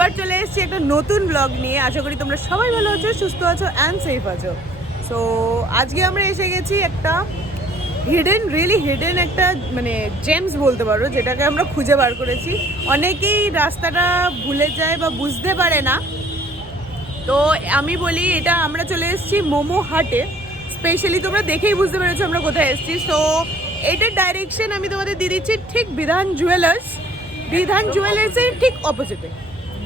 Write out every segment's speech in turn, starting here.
আবার চলে এসেছি একটা নতুন ব্লগ নিয়ে। আশা করি তোমরা সবাই ভালো আছো, সুস্থ আছো অ্যান্ড সেফ আছো। সো আজকে আমরা এসে গেছি একটা রিয়েলি হিডেন একটা মানে জেমস বলতে পারো, যেটাকে আমরা খুঁজে বার করেছি। অনেকেই রাস্তাটা ভুলে যায় বা বুঝতে পারে না, তো আমি বলি এটা আমরা চলে এসেছি মোমো হাটে। স্পেশালি তোমরা দেখেই বুঝতে পেরেছো আমরা কোথায় এসেছি। সো এটার ডাইরেকশন আমি তোমাদের দিয়ে দিচ্ছি ঠিক বিধান জুয়েলার্সের ঠিক অপোজিটে।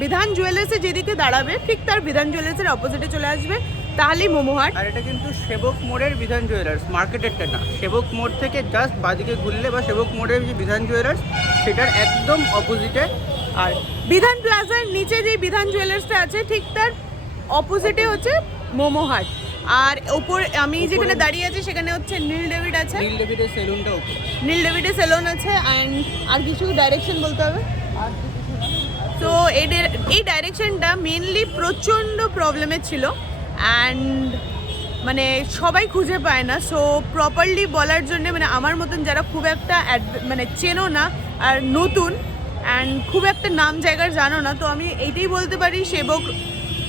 বিধান জুয়েলার্সে যেদিকে দাঁড়াবে ঠিক তার বিধান জুয়েলার্সের অপোজিটে চলে আসবে, তাহলেই মোমো হাট। আর এটা কিন্তু সেবক মোড়ের বিধান জুয়েলার্স, মার্কেটেরটা না। সেবক মোড় থেকে জাস্ট বাদিকে ঘুরলে বা সেবক মোড়ের যে বিধান জুয়েলার্স সেটার একদম অপোজিটে। আর বিধান প্লাজার নিচে যে বিধান জুয়েলার্সটা আছে ঠিক তার অপোজিটে হচ্ছে মোমো হাট। আর ওপর আমি যেখানে দাঁড়িয়ে আছি সেখানে হচ্ছে নীল ডেভিড আছে, নীল ডেভিডের সেলুনটা ওপর, নীল ডেভিডের সেলুন আছে। অ্যান্ড আর কিছু ডাইরেকশন বলতে হবে। তো এই ডাইরেকশনটা মেনলি প্রচণ্ড প্রবলেমের ছিল অ্যান্ড মানে সবাই খুঁজে পায় না। সো প্রপারলি বলার জন্য মানে আমার মতন যারা খুব একটা মানে চেনো না আর নতুন অ্যান্ড খুব একটা নাম জায়গার জানো না, তো আমি এইটাই বলতে পারি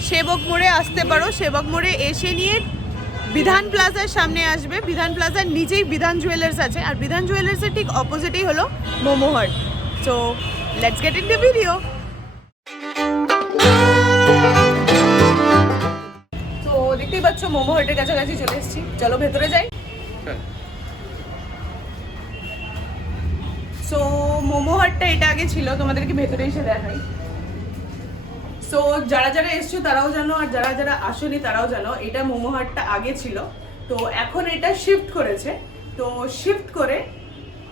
সেবক মোড়ে আসতে পারো। সেবক মোড়ে এসে নিয়ে বিধান প্লাজার সামনে আসবে, বিধান প্লাজার নিচেই বিধান জুয়েলার্স আছে, আর বিধান জুয়েলার্সের ঠিক অপোজিটেই হলো মোমো হাট। So let's get in the video. তো দেখতেই পাচ্ছ মোমো হাটের কাছাকাছি চলে এসেছি, চলো ভেতরে যাই। সো মোমো হাটটা এটা আগে ছিল, তোমাদেরকে ভেতরে এসে দেখাই। সো যারা যারা এসছো তারাও জানো, আর যারা যারা আসেনি তারাও জানো, এটা মোমো হাটটা আগে ছিল। তো এখন এটা শিফট করেছে। তো শিফট করে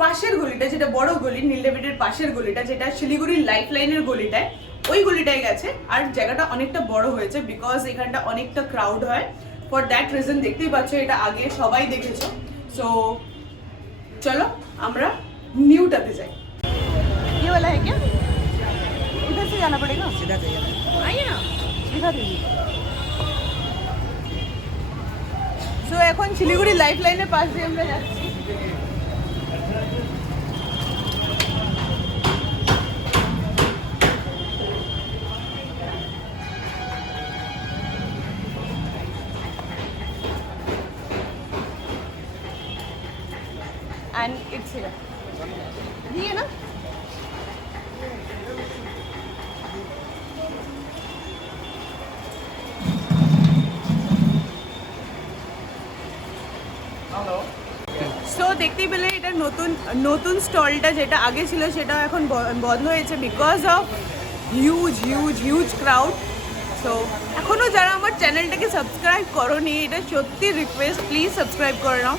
পাশের গলিটা, যেটা বড় গলি নীল ডেভিডের পাশের গলিটা, যেটা শিলিগুড়ির লাইফ লাইনের গলিটায়, ওই গলিটায় গেছে। আর জায়গাটা অনেকটা বড় হয়েছে বিকজ এখানটা অনেকটা ক্রাউড হয়। ফর দ্যাট রিজন দেখতেই পাচ্ছ এটা আগে সবাই দেখেছো। সো চলো আমরা নিউটাতে যাই। ये वाला है क्या? इधर से जाना पड़ेगा, सीधा जाइए, आइए ना, सीधा जाइए। सो এখন শিলিগুড়ি লাইফ লাইনের পাশ দিয়ে আমরা যাচ্ছি। And it's here. ये ना সো দেখতেই পেলে এটা নতুন স্টলটা যেটা আগে ছিল সেটা এখন বন্ধ হয়েছে because of huge crowd. So এখনও যারা আমার চ্যানেলটাকে সাবস্ক্রাইব করোনি, এটা সত্যি রিকোয়েস্ট, প্লিজ সাবস্ক্রাইব করে নাও।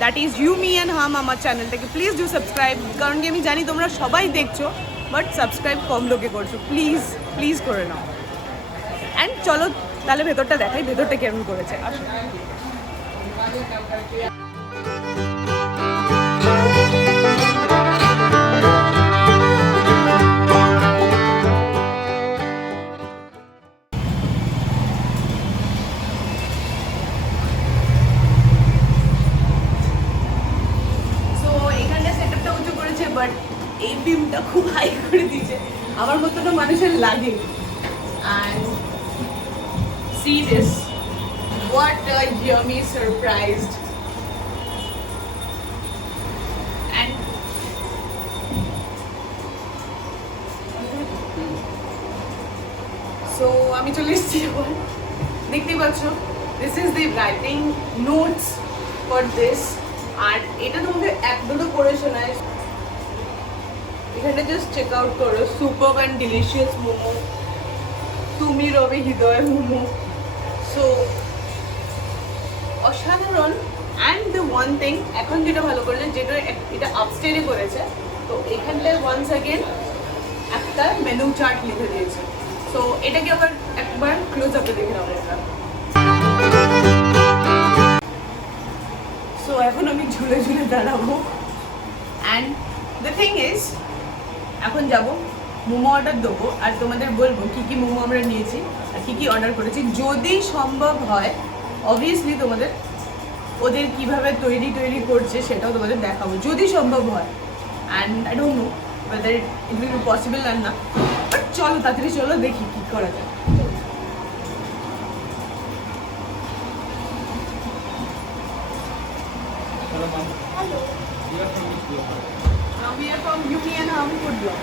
That is you me and hum, আমার চ্যানেলটাকে প্লিজ ডু সাবস্ক্রাইব। কারণ কি আমি জানি তোমরা সবাই দেখছো, বাট সাবস্ক্রাইব কম লোকে করছো। প্লিজ করে নাও। অ্যান্ড চলো তাহলে ভেতরটা দেখাই, ভেতরটা কেমন করেছে। আসো। বাট এই বিমটা খুব হাই করে দিয়েছে, আমার মতো তো মানুষের লাগে। And see this, what a yummy surprised. And so আমি চলে এসেছি এখন, দেখতেই পাচ্ছ this is the writing notes for this. আর এটা তোমাকে এক দুটো করে শোনায়। এখানে জাস্ট চেক আউট করো, সুপার অ্যান্ড ডিলিশিয়াস মোমো, তুমি রবে হৃদয় মোমো। সো অসাধারণ। অ্যান্ড দ্য ওয়ান থিং এখন যেটা ভালো করেছে, যেটা এটা আপস্টেয়ারে করেছে, তো এখানটায় ওয়ান্স অ্যাগেন একটা মেনু চার্ট লিখে দিয়েছে। সো এটাকে আবার একবার ক্লোজ আপে দেখে নেবো আমরা। সো এখন আমি ঝুলে ঝুলে দাঁড়াবো। অ্যান্ড দ্য থিং ইজ এখন যাব মোমো অর্ডার দেবো আর তোমাদের বলবো কী কী মোমো আমরা নিয়েছি আর কী কী অর্ডার করেছি। যদি সম্ভব হয় অবভিয়াসলি তোমাদের ওদের কীভাবে তৈরি করছে সেটাও তোমাদের দেখাবো, যদি সম্ভব হয়। And I don't know whether it will be possible or not. But চলো তাড়াতাড়ি চলো দেখি কি করা যায়। Hello, ma'am. Hello. You are from which blog? We are from UPN Harmful blog.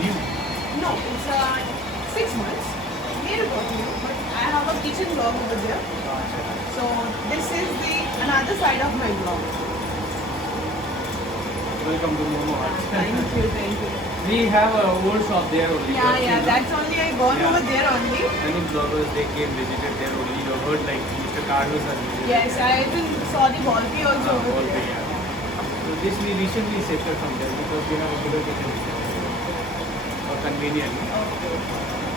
New. No, it's 6 months. Near about you, but I have a kitchen blog over there. So this is the another side of my blog. Welcome to Momo Hut. Thank you, thank you. We have a old shop there only. Yeah, yeah, that's only I gone Yeah. over there only. Many bloggers they came visited there only. You heard like Mr. Carlos has visited. Yes, I even saw the Volpi also over all there. yeah. So this we recently shifted from there because we have a bigger kitchen for convenient. Okay.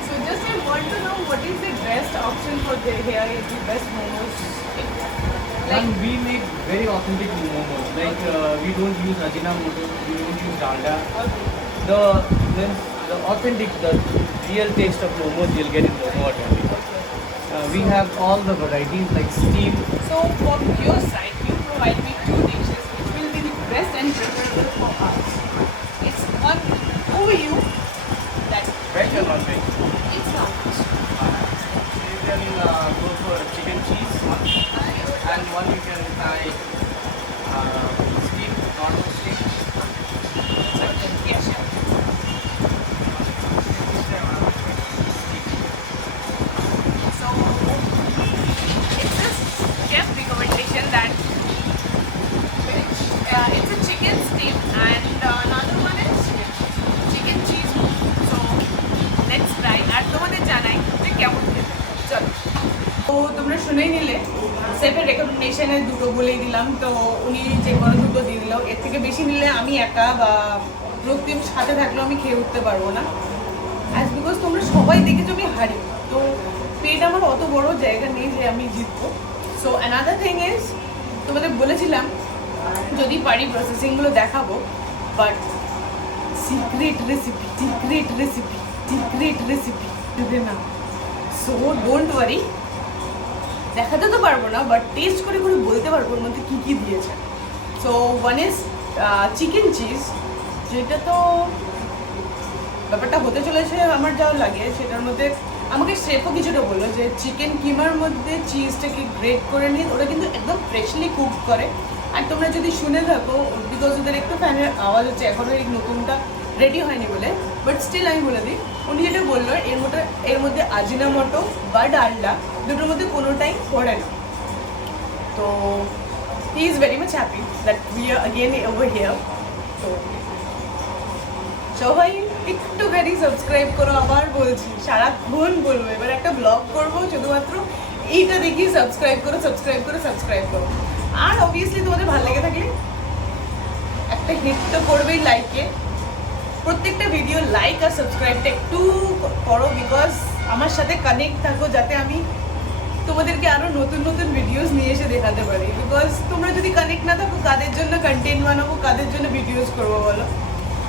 So just I want to know what is the best option for the here is the best momos. And we make very authentic momos. Like we don't use Ajinomoto, we don't use dalda. Okay. The authentic, the real taste of momos you'll get in Momo Hut only. We have all the varieties like steam. So from your side, you provide me 2 dishes which will be the best and preferable for us. It's one over you that Veg or non-veg? it's not. You can go for chicken cheese and one you can try steam, normal steam. Yes, sure. So it's a chef recommendation that it's a chicken steam and another one is chicken cheese. So let's try. আর তোমাদের জানাই যে কেমন খেতে। চলো। তো তোমরা শুনেই নিলে শেফের রেকমেন্ডেশনে দুটো বলেই দিলাম, তো উনি যে কোনো দুটো দিয়ে দিল। এর থেকে বেশি নিলে আমি একা বা রক্তিম সাথে থাকলেও আমি খেয়ে উঠতে পারবো না, অ্যাজ বিকজ তোমরা সবাই দেখেছো আমি হারি, তো পেট আমার অত বড় জায়গা নেই যে আমি জিতবো। সো অ্যানাদার থিং ইজ তোমাদের বলেছিলাম যদি পারি প্রসেসিংগুলো দেখাবো, বাট সিক্রেট রেসিপি যদি না। সো ডোন্ট ওয়ারি, দেখাতে তো পারবো না বাট টেস্ট করে করে বলতে পারবো ওর মধ্যে কী কী দিয়েছে। So one is chicken cheese, যেটা তো ব্যাপারটা হতে চলেছে আমার যাও লাগে সেটার মধ্যে আমাকে শেফও কিছুটা বললো যে চিকেন কিমার মধ্যে চিজটাকে গ্রেট করে নিয়ে ওরা কিন্তু একদম ফ্রেশলি কুক করে। আর তোমরা যদি শুনে থাকো, বিকজ ওদের একটু ফ্যানের আওয়াজ হচ্ছে এখনও এই নতুনটা রেডি হয়নি বলে, বাট স্টিল আমি বলে দিই উনি যেটা বললো এর মধ্যে আজিনামোটো বা ডালডা দুটোর মধ্যে কোনোটাই পড়ে না। তো he is very much happy that we are again over here. তো সবাই একটুখানি সাবস্ক্রাইব করো, আবার বলছি সারাক্ষণ বলবো, এবার একটা ব্লগ করবো শুধুমাত্র এইটা দেখি সাবস্ক্রাইব করো। আর অবভিয়াসলি তোমাদের ভালো লেগে থাকলে একটা হিট তো করবেই লাইকে, প্রত্যেকটা ভিডিও লাইক আর সাবস্ক্রাইবটা একটু করো, বিকজ আমার সাথে কানেক্ট থাকো যাতে আমি তোমাদেরকে আরও নতুন নতুন ভিডিওস নিয়ে এসে দেখাতে পারি। বিকজ তোমরা যদি কানেক্ট না থাকো কাদের জন্য কন্টেন্ট বানাবো, কাদের জন্য ভিডিওস করবো বলো?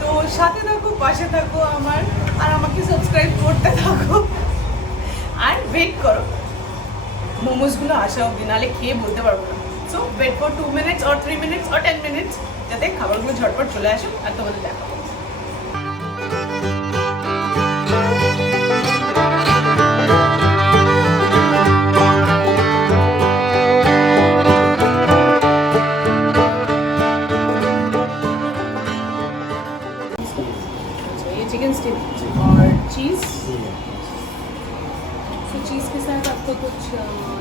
তো সাথে থাকো, পাশে থাকো আমার, আর আমাকে সাবস্ক্রাইব করতে থাকো আর ওয়েট করো মোমোসগুলো আসা অবধি, নাহলে খেয়ে বলতে পারবো না। So wait for 2 minutes or 3 minutes or 10 minutes যাতে খাবারগুলো ঝটপট চলে আসে আর তোমাদের দেখাবো। चिकन स्टिक और चीज़। तो चीज़ के साथ आपको कुछ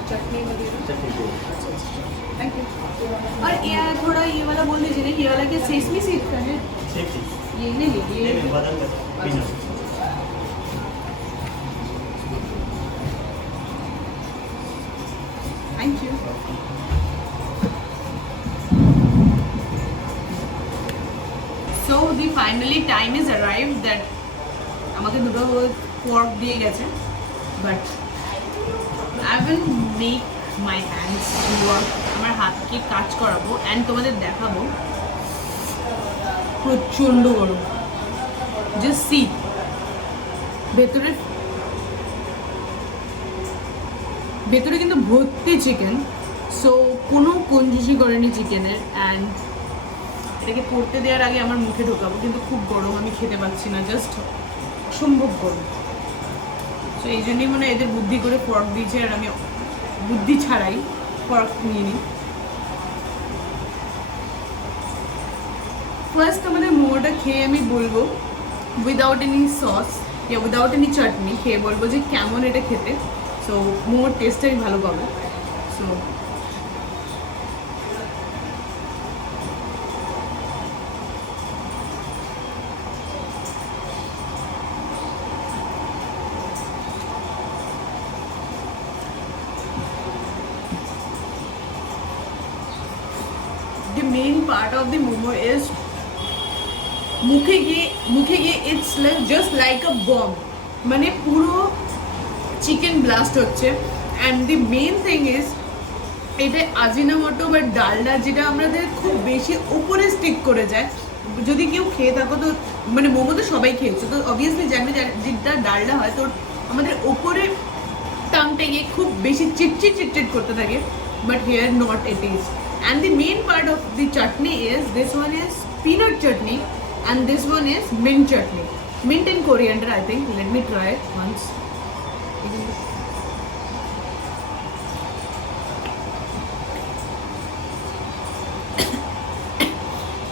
चटनी वगैरह? Thank you. और ये थोड़ा ये वाला बोल दीजिए ना, ये वाला क्या सेसमी सीड का है? ये नहीं लीजिए, thank you. So the finally time is arrived that আমাকে দুটো ফর্ক দিয়ে গেছে, but I will make my hands to work, আমার হাতকে কাজ করাবো অ্যান্ড তোমাদের দেখাবো। প্রচণ্ড গরম, জাস্ট সি ভেতরে কিন্তু ভর্তি চিকেন, সো কোনো কঞ্জুসি করেনি চিকেনের, অ্যান্ড এটাকে পড়তে দেওয়ার আগে আমার মুখে ঢোকাবো, কিন্তু খুব গরম, আমি খেতে পাচ্ছি না, জাস্ট অসম্ভব গরম। তো এই জন্যই মনে হয় এদের বুদ্ধি করে ফর্ক দিয়েছে, আর আমি বুদ্ধি ছাড়াই ফর্ক নিয়ে নিই। ফার্স্ট আমাদের মোমোটা খেয়ে আমি বলবো উইদাউট এনি সস ইয়া উইদাউট এনি চাটনি খেয়ে বলবো যে কেমন এটা খেতে। সো মোমোর টেস্টটা আমি ভালো পাবো। So the main part of the momo is মুখে গিয়ে it's like just like a bomb, মানে পুরো চিকেন ব্লাস্ট হচ্ছে। And the main thing is এটা আজিনামোটো বা ডালডা, যেটা আমাদের খুব বেশি উপরে স্টিক করে যায়। যদি কেউ খেয়ে থাকো তো মানে মোমো তো সবাই খেয়েছো, তো অবভিয়াসলি জানবে যেটা ডালডা হয় তো আমাদের ওপরে টাংটা গিয়ে খুব বেশি চিটচিট করতে থাকে, but here not it is. And the main part of the chutney is this one is peanut chutney and this one is mint chutney, mint and coriander I think. Let me try it once.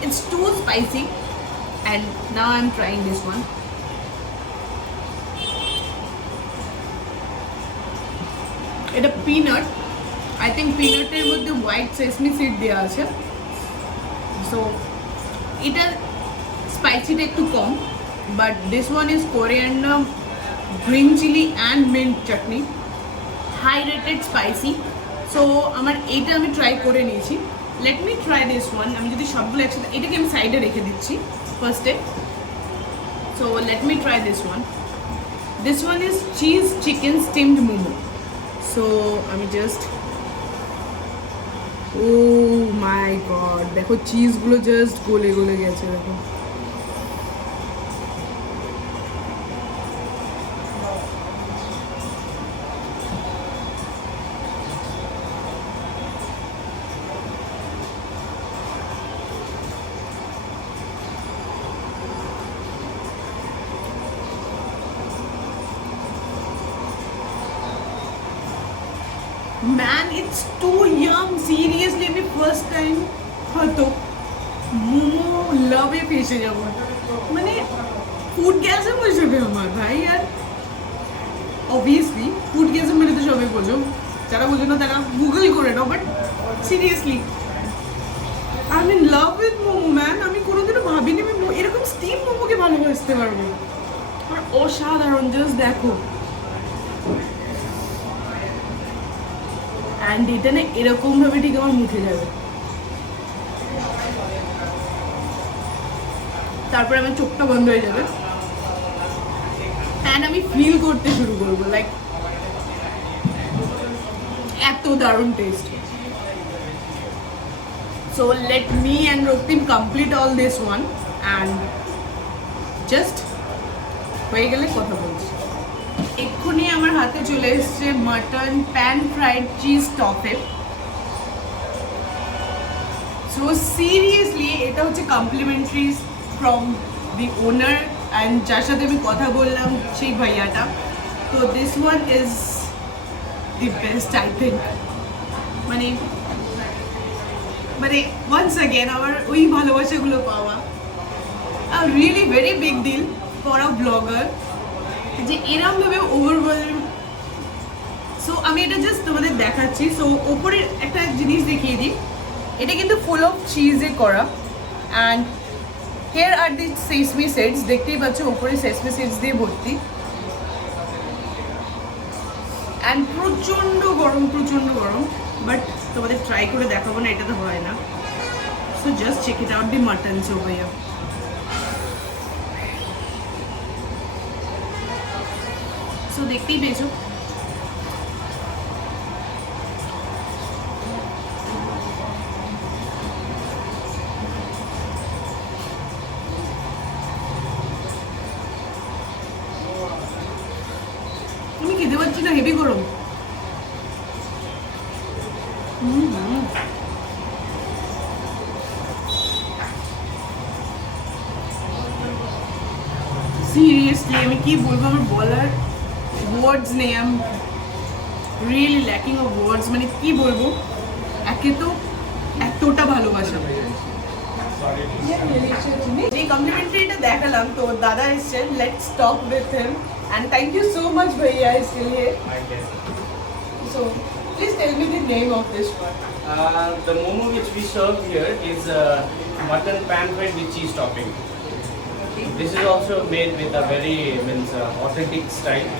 It's too spicy, and now I'm trying this one. It's a peanut, I think peanut এর মধ্যে white sesame seed দেয়া আছে, so এটা স্পাইসিটা একটু কম, but this one is coriander, green chilli and mint chutney, high rated spicy. So আমার এইটা আমি ট্রাই করে নিয়েছি। Let me try this one. আমি যদি সবগুলো একসাথে, এটাকে আমি সাইডে রেখে দিচ্ছি ফার্স্টে। So let me try this one. This one is cheese chicken steamed momo. So আমি জাস্ট, ও মাই গড, দেখো চিজগুলো জাস্ট গলে গলে গেছে, দেখো। Man, it's too yum. Seriously, আমি ফার্স্ট টাইম হয়তো মোমো লাভে ফেসে যাব, মানে ফুড গ্যাসে বসবে আমার ভাই। আর অবভিয়াসলি ফুড গ্যাসে মানে তো সবাই বোঝো, যারা বোঝো না তারা গুগল করে নাও, but seriously I am in love with momo man. আমি কোনোদিনও ভাবিনি আমি এরকম স্টিম মোমোকে ভালোবাসতে পারবো, আর অসাধারণ, জাস্ট দেখো। অ্যান্ড এটা না এরকমভাবে ঠিক আমার মুখে যাবে, তারপরে আমার চোখটা বন্ধ হয়ে যাবে, অ্যান্ড আমি ফিল করতে শুরু করবো লাইক এত দারুণ taste. So let me and Raktim complete all this one, and just হয়ে গেলে কথা বলছি। এক্ষুনি আমার হাতে চলে এসছে মাটন প্যান ফ্রাইড চিজ টপে। সো সিরিয়াসলি এটা হচ্ছে complimentary from the owner, and যার সাথে আমি কথা বললাম সেই ভাইয়াটা। তো this one is the best I think. মানে ওয়ান্স অ্যাগেন আমার ওই ভালোবাসাগুলো পাওয়া really very big deal for a blogger, যে এরমভাবে ওভারওয়েলম। সো আমি এটা জাস্ট তোমাদের দেখাচ্ছি। সো ওপরে একটা জিনিস দেখিয়ে দিই, এটা কিন্তু ফুল অফ চিজে করা, and here are the sesame seeds, দেখতেই পাচ্ছ ওপরে সেসমি সিডস দিয়ে ভর্তি, অ্যান্ড প্রচণ্ড গরম, বাট তোমাদের ট্রাই করে দেখাবো না, এটা তো হয় না। So just check it out the mutton. So ভাইয়া সো দেখতেই পেয়েছো, আমি খেতে পারছি না, হেভি গরম। কি বলবো, আমার বলার ওয়ার্ডস নেই, I am really lacking of words. মানে কি বলবো, একে তো এতটা ভালোবাসা। যে কমপ্লিমেন্টারিটা দেখালাম, তো দাদা এসছেন, let's talk with him and thank you so much ভাইয়া इसके लिए। So please tell me the name of this one. The momo which we serve here is mutton pan fried with cheese topping. Okay. This is also made with a very authentic style.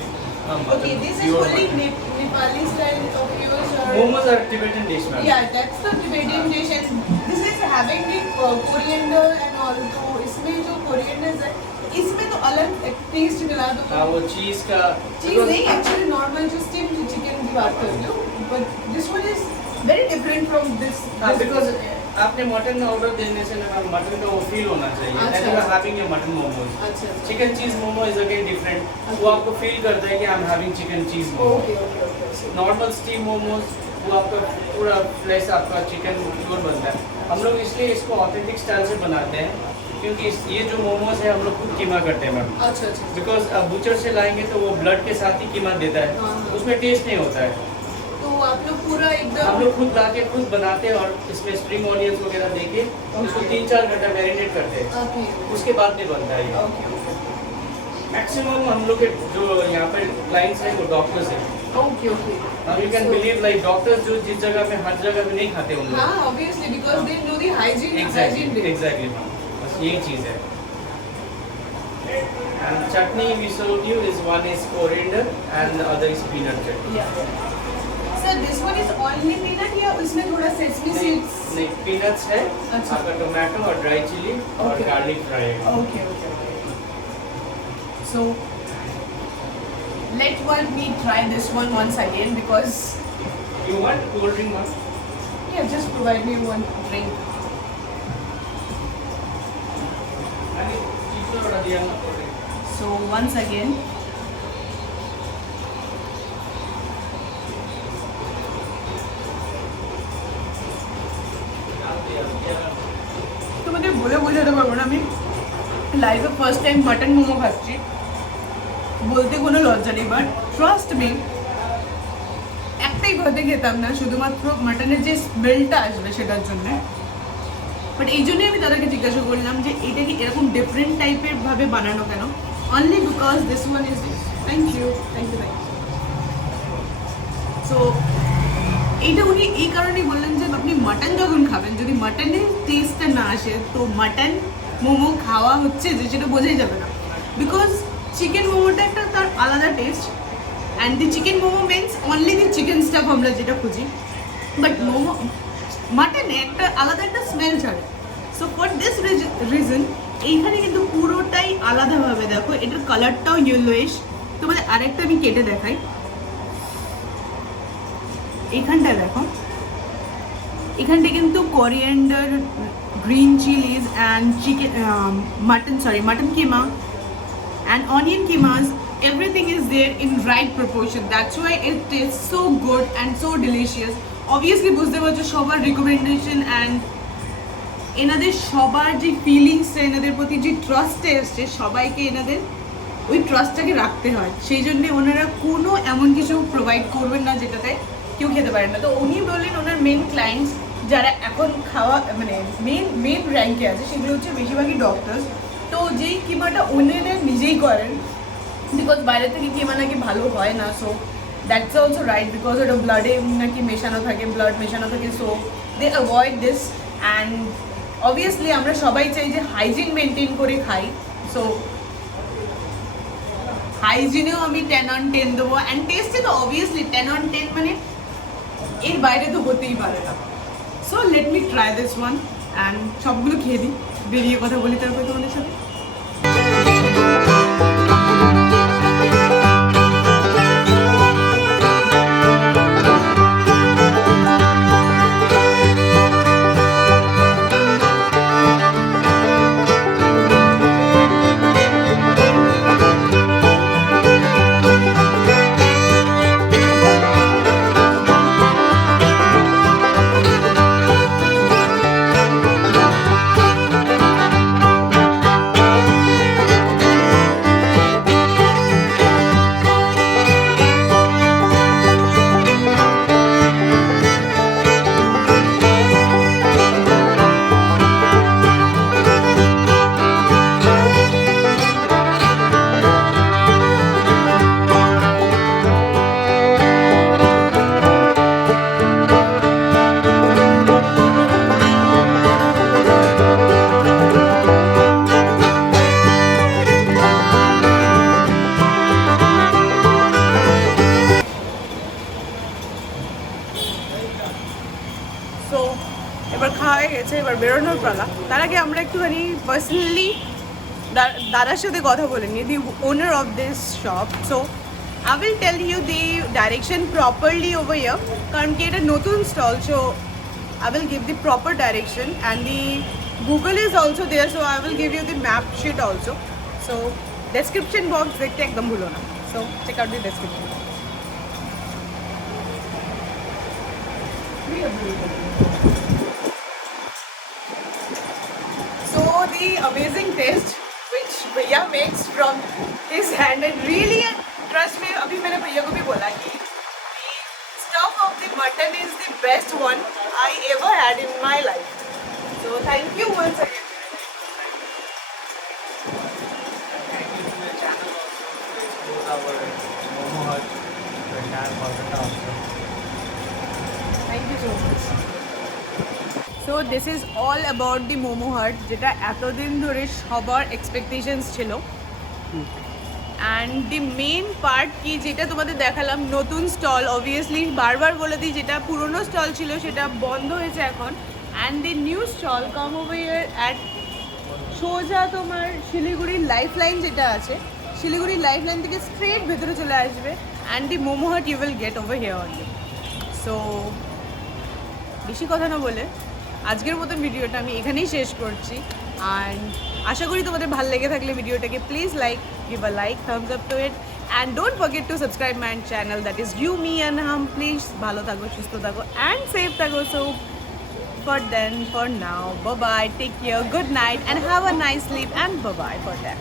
Okay, this is pure fully mutton. Nepali style of yours or? Momos are Tibetan dish, ma'am. Yeah, that's the Tibetan dish and this is having the coriander and all. तो इसमें जो coriander है, इसमें तो अलग test मिला दो। हाँ, वो चीज का चीज नहीं, एक्चुअली नॉर्मल जो स्टीम्ड चिकन की बात कर रही हूँ, but this one is very different from this. हाँ, बिकॉज आपने मटन ऑर्डर देने से ना मटन का वो फील होना चाहिए। अच्छा। And you are having a mutton momos. अच्छा। Chicken cheese momo is again different. वो आपको फील करता है कि I am having chicken cheese momo. Okay okay okay. Normal steam momos वो आपका पूरा फ्लेश आपका चिकन प्योर बनता है। हम लोग इसलिए इसको ऑथेंटिक स्टाइल से बनाते हैं क्योंकि ये जो मोमोज है हम लोग खुद कीमा करते हैं मैम। अच्छा अच्छा। बिकॉज बुचर से लाएंगे तो वो ब्लड के साथ ही कीमा देता है, हाँ। उसमें टेस्ट नहीं होता है। तो आप लोग पूरा हम एकदम लोग खुद ला के खुद बनाते हैं और इसमें स्प्रिंग ऑनियंस वगैरह देके उसको 3-4 घंटा मैरिनेट करते हैं, ओके उसके बाद नहीं बनता है ये। ओके मैक्सिमम हम लोग के जो यहाँ पे क्लाइंट्स हैं वो डॉक्टर्स हैं। Okay okay. You can believe like doctors जो जिस जगह पे हर जगह पे नहीं खाते उन लोग। हाँ obviously because they know the hygiene Exactly, बस यही चीज़ है। And chutney we served you is one is coriander and the other is peanut chutney. Yeah. Sir, this one is only peanut या इसमें थोड़ा sesame seeds? नहीं peanuts है, अच्छा। आपका टोमेटो और ड्राई चिली और Okay. गार्लिक फ्राई है। Okay, okay, okay. So, let me try this one once again because You want cold drink one? yeah, just provide me one drink. अरे चीज़ तो बड़ा दिया ना cold drink। So once again. তোমাদের বলে বোঝাতে পারবো না, আমি লাইফে ফার্স্ট টাইম মাটন মোমো খাচ্ছি, বলতে কোনো লজ্জা নেই, বাট ট্রাস্ট মি একটাই ঘরে খেতাম না শুধুমাত্র মাটনের যে স্মেলটা আসবে সেটার জন্য। বাট এই জন্যই আমি তাদেরকে জিজ্ঞাসা করলাম যে এটা কি এরকম ডিফারেন্ট টাইপের ভাবে বানানো কেন, only because this one is this. Thank you thank you. So এইটা উনি এই কারণেই বললেন যে আপনি মাটন যখন খাবেন যদি মাটনের টেস্টটা না আসে তো মাটন মোমো খাওয়া হচ্ছে যে সেটা বোঝাই যাবে না, বিকজ চিকেন মোমোটা একটা তার আলাদা test and the chicken momo means only the chicken staff আমরা যেটা খুঁজি, বাট মোমো মাটনে একটা আলাদা একটা স্মেল ছাড়ে। সো ফর দিস রিজন এইখানে কিন্তু পুরোটাই আলাদাভাবে দেখো, এটার কালারটাও ইয়েলোইশ। তোমাদের আরেকটা আমি কেটে দেখাই, এইখানটা দেখো, এখানটা কিন্তু coriander, green Chillies and chicken mutton keema and onion keemas, everything is there in right proportion. That's why it tastes so good and so delicious. Obviously বুঝতে পারছো সবার রিকমেন্ডেশন অ্যান্ড এনাদের সবার যে ফিলিংসটা, এনাদের প্রতি যে ট্রাস্টটা এসছে, সবাইকে এনাদের ওই ট্রাস্টটাকে রাখতে হয়, সেই জন্যে ওনারা কোনো এমন কিছু প্রোভাইড করবেন না যেটাতে কেউ খেতে পারেন না। তো উনি বললেন ওনার মেন ক্লায়েন্টস যারা এখন খাওয়া মানে মেন র্যাঙ্কে আছে সেগুলো হচ্ছে বেশিরভাগই ডক্টরস। তো যেই কিমাটা ওনারা নিজেই করেন, বিকজ বাইরে থেকে কিমা নাকি ভালো হয় না, so that's also right, because ওটা ব্লাডে নাকি মেশানো থাকে, ব্লাড মেশানো থাকে, so they avoid this. And obviously আমরা সবাই চাই যে হাইজিন মেনটেন করে খাই, সো হাইজিনেও আমি 10/10 দেবো অ্যান্ড টেস্টে তো অবভিয়াসলি 10/10, মানে এর বাইরে তো হতেই পারে না। So let me try this one and সবগুলো খেয়ে দিই, বেরিয়ে কথা বলি তারপরে তোমাদের সাথে। এবার বেরোনোর পালা। তার আগে আমরা একটুখানি পার্সোনালি দাদার সাথে কথা বলে নিই, the owner of this shop. So I will tell you the direction properly over here কারণ কি এটা নতুন stall, so I will give the proper direction and the Google is also there, so I will give you the map sheet also. So description box দেখতে একদম ভুলো না, so check out the description. So the amazing taste which Bhaiya makes from his hand, and really trust me, अभी मैंने भैया को भी बोला कि the stuff of the mutton is the best one I ever had in my life. So thank you once again. Thank you to the channel also to expose our Momo Hut to entire Kolkata also. Thank you so much. So this is all about the Momo Hut যেটা এতদিন ধরে সবার expectations ছিল। And the main part কি যেটা তোমাদের দেখালাম নতুন স্টল, অবভিয়াসলি বারবার বলে দিই যেটা পুরনো স্টল ছিল সেটা বন্ধ হয়েছে এখন। And the new stall come over here at সোজা তোমার শিলিগুড়ির লাইফ লাইন যেটা আছে, শিলিগুড়ির লাইফ লাইন থেকে স্ট্রেট ভেতরে চলে আসবে। And the momo hut you will get over here only. So বেশি কথা না বলে আজকের মতন ভিডিওটা আমি এখানেই শেষ করছি। অ্যান্ড আশা করি তোমাদের ভালো লেগে থাকলে ভিডিওটাকে please give a like, thumbs up to it, and don't forget to subscribe my channel, that is you, me and hum. Please ভালো থাকো, সুস্থ থাকো and safe থাকো. So for now, bye bye, take care, good night and have a nice sleep and bye bye for that.